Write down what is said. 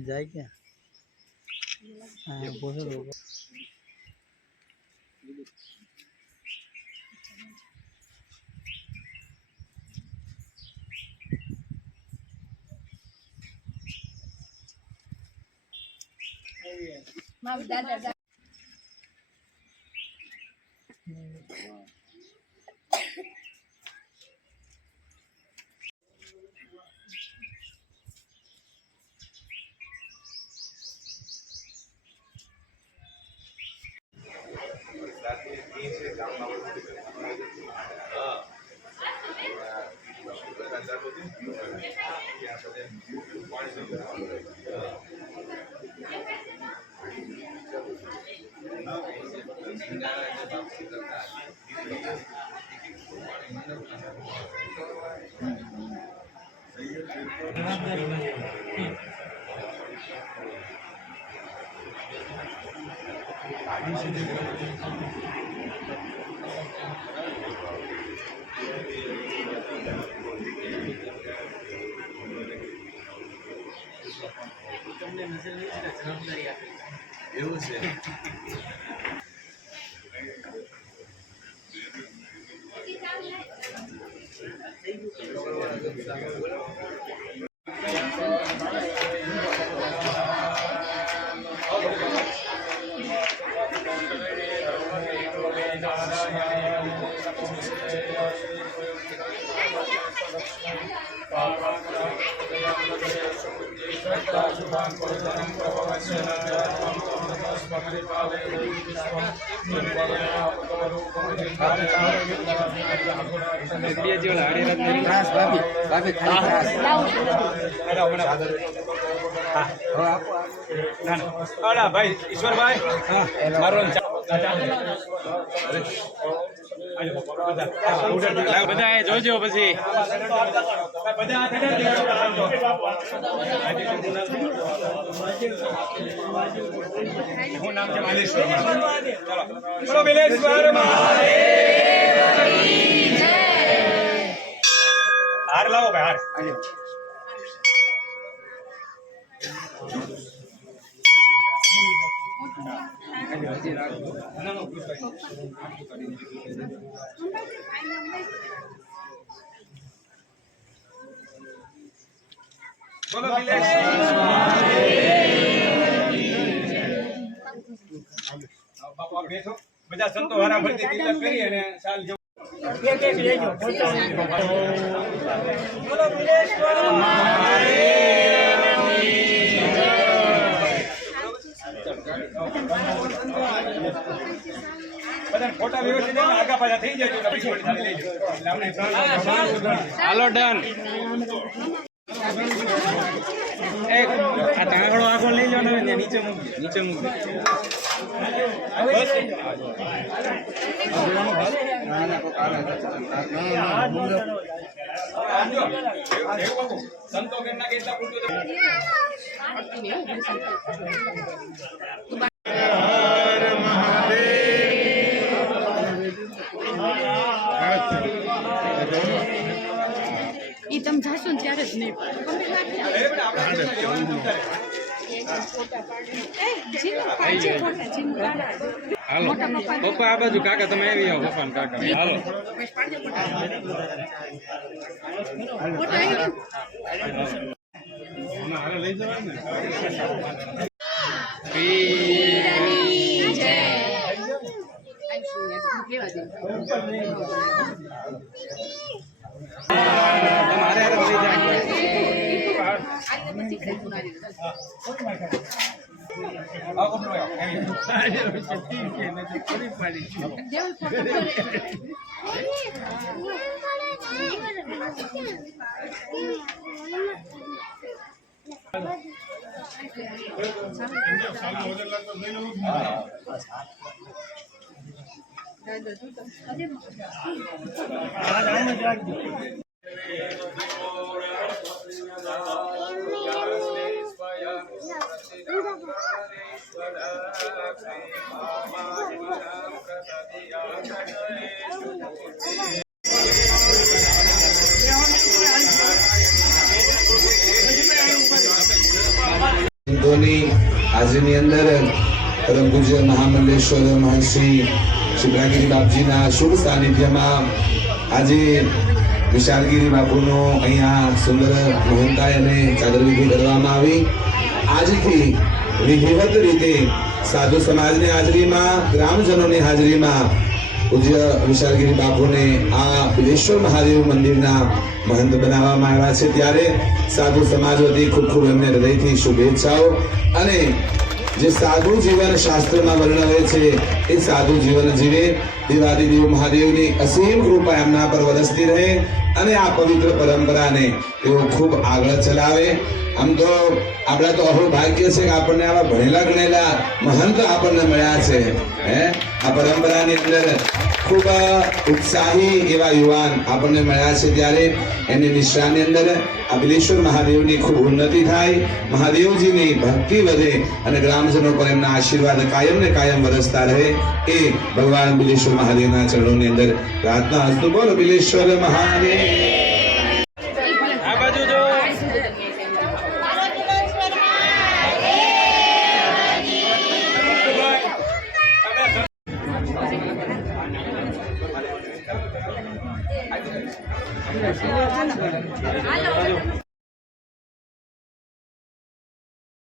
जाए क्या बोलो लोग એવું છે भाई ईश्वर भाई मारो બધા જોજો પછી હું નામ છે માલેશ્વર બોલો બિલેશ્વર હાર લાવો ભાઈ હાર બોલો બાપા બેઠો બધા સંતો હારા ભરતી તિલક કરી અને સાલ જો બોલો બિલેશ્વર બધા ફોટા વ્યવસ્થિત આગા પાછા થઈ જાય હાલો ડન એક આ તાંગડો આખો લઈ લો ને નીચે મૂકી સંતો કેટલા કેટલા ઈ તમે જાશો ને ત્યારે જ નહીં હાલો પપ્પા આ બાજુ કાકા તમે આવી આવો પપ્પા કાકા હાલો લઈ જવા ને પરમ પૂજ્ય મહામંડલેશ્વર મહર્ષિ શ્રી બ્રહ્મગીરી બાપજીના શુભ સાનિધ્યમાં આજે વિશાળગીરી બાપુનો અહીંયા સુંદર મહંતાય અને ચાદર વિધિ કરવામાં આવી. આજથી વિધિવત રીતે સાધુ સમાજની હાજરીમાં, ગ્રામજનોની હાજરીમાં પૂજ્ય વિશાળગીરી બાપુને આ બિલેશ્વર મહાદેવ મંદિરના મહંત બનાવવામાં આવ્યા છે. ત્યારે સાધુ સમાજ વતી ખૂબ ખૂબ એમને હૃદયથી શુભેચ્છાઓ. અને જે સાધુ જીવન શાસ્ત્રમાં વર્ણવે છે એ સાધુ જીવન જીવે, દેવાદિદેવ મહાદેવની અસીમ કૃપા એમના પર વરસતી રહે અને આ પવિત્ર પરંપરાને તેઓ ખૂબ આગળ ચલાવે. આમ તો આપણા તો અહો ભાગ્ય છે કે આપણને આવા ભણેલા ગણેલા મહંત આપણને મળ્યા છે. આ પરંપરાની અંદર ખૂબ ઉત્સાહી એવા યુવાન આપણને મળ્યા છે. ત્યારે એમની નિષ્ઠાની અંદર આ બિલેશ્વર મહાદેવની ખૂબ ઉન્નતિ થાય, મહાદેવજીની ભક્તિ વધે અને ગ્રામજનો પર એમના આશીર્વાદ કાયમ ને કાયમ વરસતા રહે એ ભગવાન બિલેશ્વર મહાદેવના ચરણોની અંદર પ્રાર્થના. હસ્તુ બોલો બિલેશ્વર મહાદેવ.